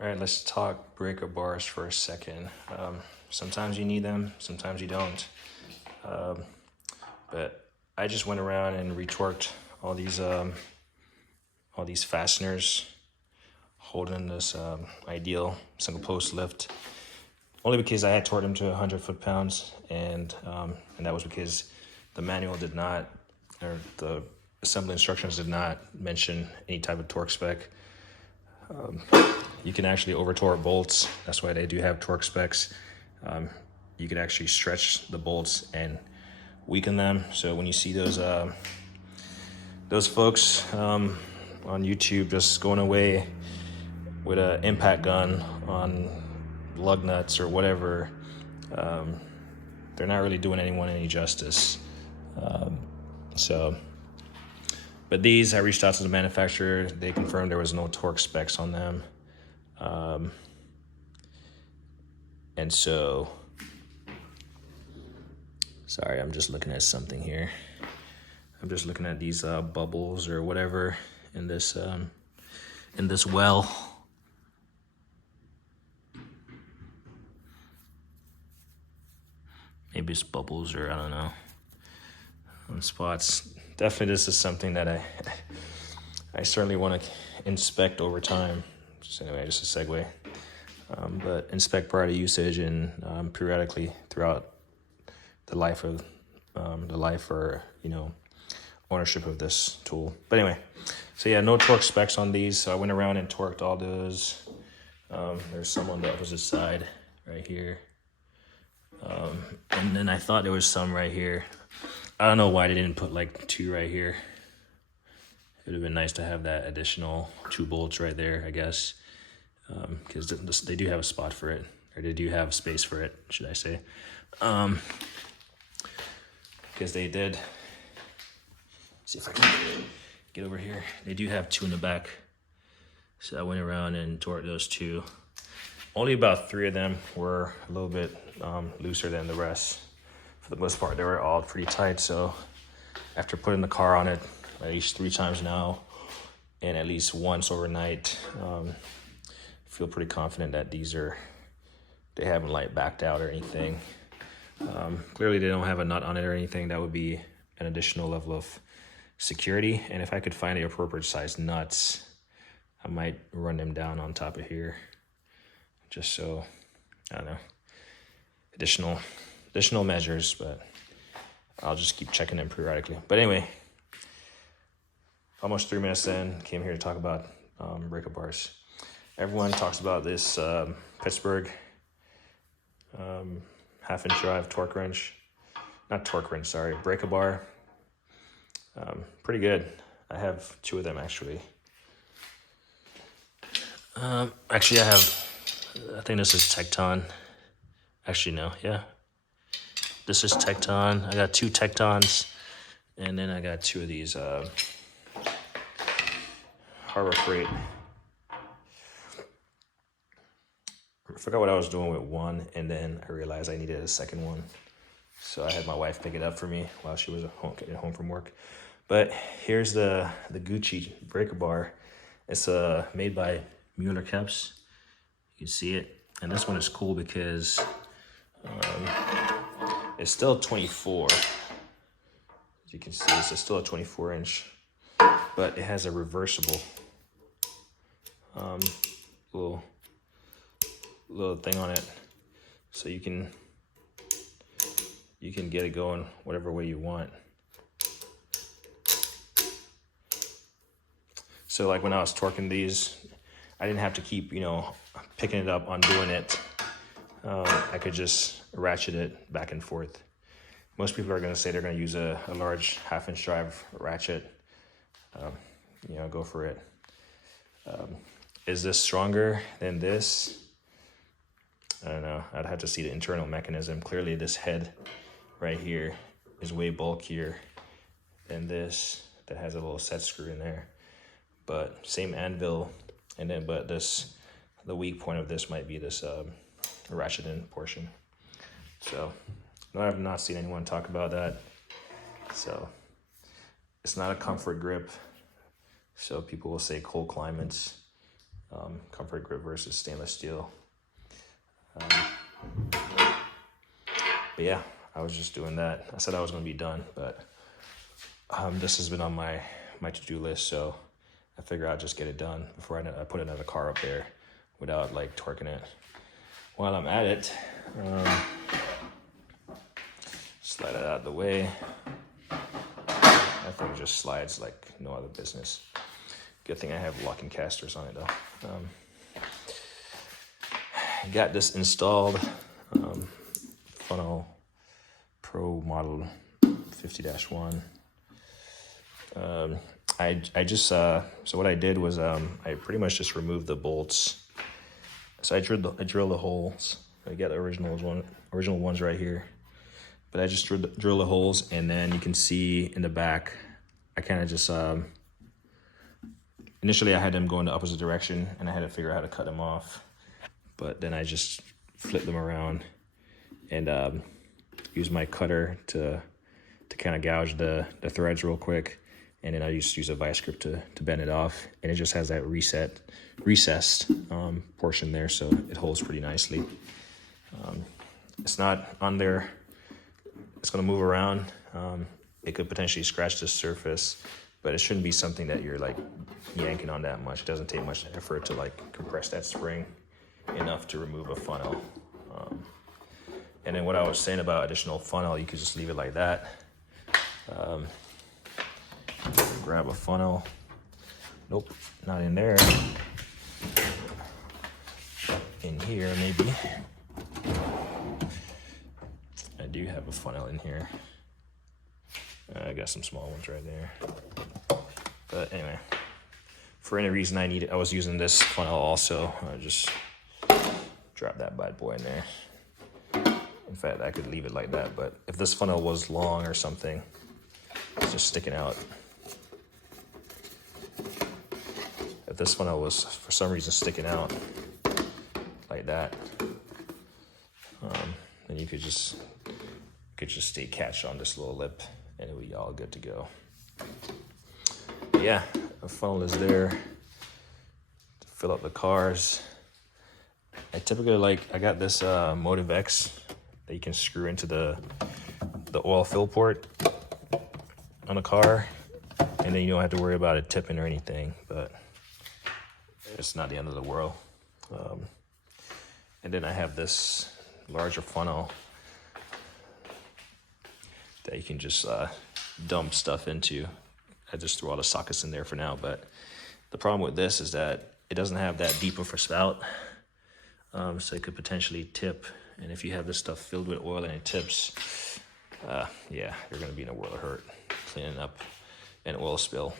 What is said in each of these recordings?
All right, let's talk breaker bars for a second. Sometimes you need them, sometimes you don't. But I just went around and retorqued all these fasteners holding this ideal single post lift. Only because I had torqued them to 100 foot-pounds, and that was because the manual did not, or the assembly instructions did not mention any type of torque spec. You can actually over torque bolts. That's why they do have torque specs. You can actually stretch the bolts and weaken them. So when you see those folks on YouTube just going away with an impact gun on lug nuts or whatever, they're not really doing anyone any justice. But these, I reached out to the manufacturer. They confirmed there was no torque specs on them. And so, sorry, I'm just looking at something here. I'm just looking at these bubbles or whatever in this well. Maybe it's bubbles, or I don't know, on spots. Definitely, this is something that I certainly want to inspect over time. Just anyway, just a segue. But inspect prior to usage and periodically throughout the life of or ownership of this tool. But anyway, so yeah, no torque specs on these. So I went around and torqued all those. There's some on the opposite side right here. And then I thought there was some right here. I don't know why they didn't put like 2 right here. It would have been nice to have that additional 2 bolts right there, I guess. Because they do have a spot for it, or they do have space for it, should I say. Because they did, see if I can get over here. They do have 2 in the back. So I went around and torqued those 2. Only about 3 of them were a little bit looser than the rest. For the most part, they were all pretty tight. So after putting the car on it at least 3 times now, and at least once overnight, feel pretty confident that they haven't like backed out or anything. Clearly they don't have a nut on it or anything. That would be an additional level of security. And if I could find the appropriate size nuts, I might run them down on top of here, just so, I don't know, additional measures, but I'll just keep checking them periodically. But anyway, almost 3 minutes in, came here to talk about breaker bars. Everyone talks about this Pittsburgh half-inch drive torque wrench. Not torque wrench, sorry, breaker bar. Pretty good. I have 2 of them, actually. Actually, I think this is Tecton. Actually, no, yeah. This is Tecton. I got 2 Tectons, and then I got 2 of these Harbor Freight. I forgot what I was doing with one, and then I realized I needed a second one. So I had my wife pick it up for me while she was getting home from work. But here's the Gucci breaker bar. It's made by Muller caps. You can see it. And this one is cool because it's still 24. As you can see, it's still a 24-inch. But it has a reversible little thing on it, so you can get it going whatever way you want. So like when I was torquing these, I didn't have to keep picking it up, undoing it. I could just ratchet it back and forth. Most people are going to say they're going to use a large half-inch drive ratchet. Go for it. Is this stronger than this? I don't know. I'd have to see the internal mechanism. Clearly this head right here is way bulkier than this that has a little set screw in there. But same anvil, and then the weak point of this might be this ratcheting portion. So no, I've not seen anyone talk about that. So it's not a comfort grip. So people will say cold climates comfort grip versus stainless steel. But yeah, I was just doing that. I said I was going to be done, but this has been on my to-do list, so I figure I'll just get it done before I put another car up there without like torquing it. While I'm at it, slide it out of the way. That thing just slides like no other business. Good thing I have locking casters on it though. Got this installed, Funnel Pro model 50-1. I just, so what I did was I pretty much just removed the bolts. So I drilled the holes. I got the original ones right here. But I just drilled the holes, and then you can see in the back, I kind of just, initially I had them go in the opposite direction, and I had to figure out how to cut them off. But then I just flipped them around and used my cutter to kind of gouge the threads real quick. And then I just use a vice grip to bend it off. And it just has that recessed portion there, so it holds pretty nicely. It's not on there. It's going to move around. It could potentially scratch the surface, but it shouldn't be something that you're like yanking on that much. It doesn't take much effort to like compress that spring enough to remove a funnel. And then what I was saying about additional funnel, you could just leave it like that. Grab a funnel. Nope, not in there. In here, maybe. I do have a funnel in here. I got some small ones right there. But anyway, for any reason I was using this funnel also. I just drop that bad boy in there. In fact, I could leave it like that, but if this funnel was long or something, it's just sticking out. If this funnel was for some reason sticking out like that, then you could just stay catch on this little lip, and it would be all good to go. But yeah, the funnel is there to fill up the cars. I typically I got this Motive X that you can screw into the oil fill port on a car, and then you don't have to worry about it tipping or anything, but it's not the end of the world. And then I have this larger funnel that you can just dump stuff into. I just threw all the sockets in there for now, but the problem with this is that it doesn't have that deep of a spout, so it could potentially tip. And if you have this stuff filled with oil and it tips, yeah, you're gonna be in a world of hurt cleaning up an oil spill.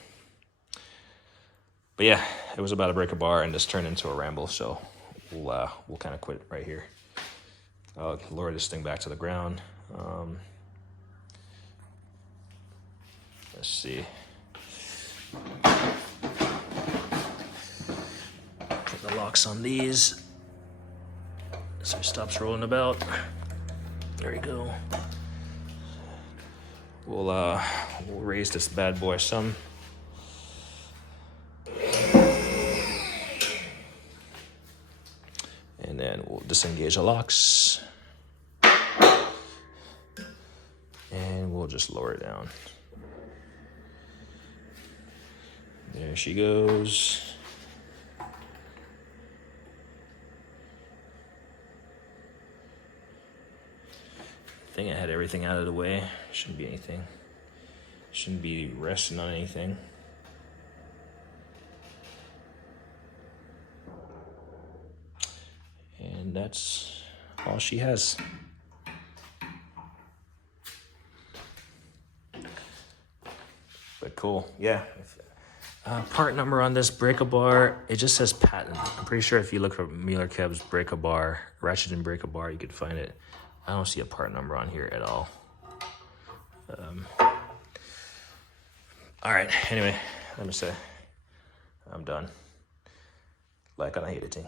But yeah, it was about to break a bar and this turned into a ramble, so we'll kind of quit right here. I'll lower this thing back to the ground. Let's see. Put the locks on these so it stops rolling about. There you go. We'll raise this bad boy some. And then we'll disengage the locks. And we'll just lower it down. There she goes. I think I had everything out of the way. Shouldn't be anything. Shouldn't be resting on anything. And that's all she has. But cool, yeah. Part number on this breaker bar, it just says patent. I'm pretty sure if you look for Muller Keb's breaker bar, Ratcheting breaker bar, you could find it. I don't see a part number on here at all. All right, anyway, let me say, I'm done. Like on Ratcheting.